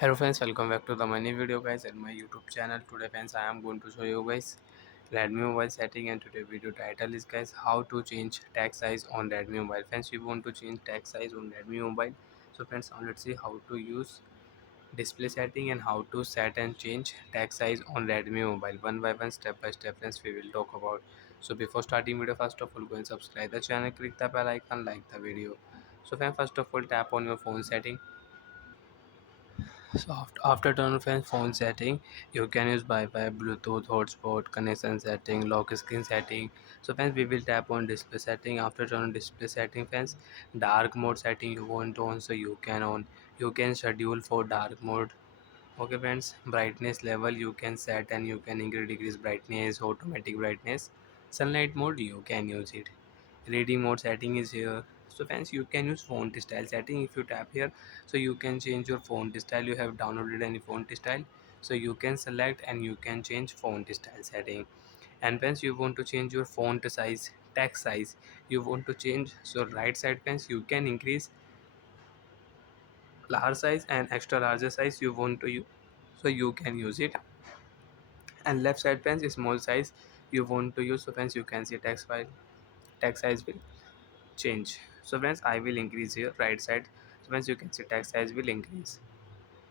Hello friends, welcome back to the money video guys at my YouTube channel. Today friends, I am going to show you guys Redmi mobile setting, and today video title is guys how to change text size on Redmi mobile. Friends, you want to change text size on Redmi mobile. So friends, now let's see how to use display setting and how to set and change text size on Redmi mobile. One by one, step by step friends, we will talk about. So before starting video, first of all go and subscribe the channel, click the bell icon, like the video. So friends, first of all tap on your phone setting. So after turn off phone setting, you can use Wi-Fi, Bluetooth, hotspot, connection setting, lock screen setting. So friends, we will tap on display setting. After turn on display setting, friends, dark mode setting you want on, so you can on. You can schedule for dark mode. Okay friends, brightness level you can set and you can increase decrease brightness, automatic brightness, sunlight mode you can use it. Reading mode setting is here. So friends, you can use font style setting. If you tap here, so you can change your font style. You have downloaded any font style, so you can select and you can change font style setting. And friends, you want to change your font size, text size, you want to change, so right side friends, you can increase large size and extra larger size you want to use, so you can use it. And left side friends, small size you want to use, so friends you can see text file, text size will change. So friends, I will increase here right side, so friends you can see text size will increase.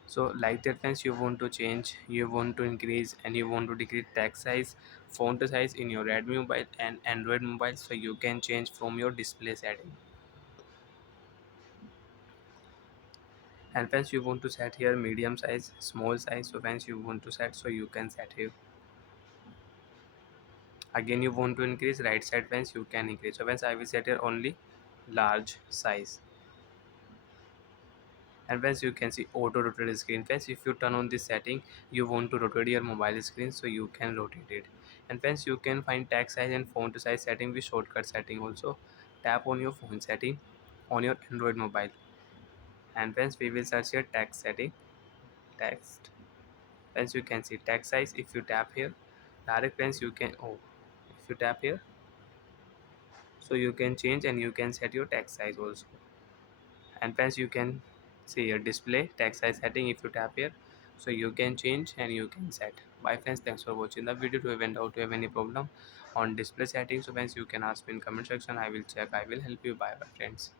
So like that friends, you want to change, you want to increase and you want to decrease text size, font size in your Redmi mobile and Android mobile, so you can change from your display setting. And friends, you want to set here medium size, small size, so friends you want to set, so you can set here. Again you want to increase right side friends, you can increase. So friends, I will set here only large size. And friends, you can see auto rotate screen. Friends, if you turn on this setting, you want to rotate your mobile screen, so you can rotate it. And friends, you can find text size and font size setting with shortcut setting also. Tap on your phone setting on your Android mobile, and friends, we will search here text setting, text. Friends, you can see text size. If you tap here direct friends, you can, oh, if you tap here, so you can change and you can set your text size also. And friends, you can see your display text size setting. If you tap here, so you can change and you can set. Bye friends, thanks for watching the video. To event out to have any problem on display settings, so friends you can ask me in comment section, I will check, I will help you. Bye bye friends.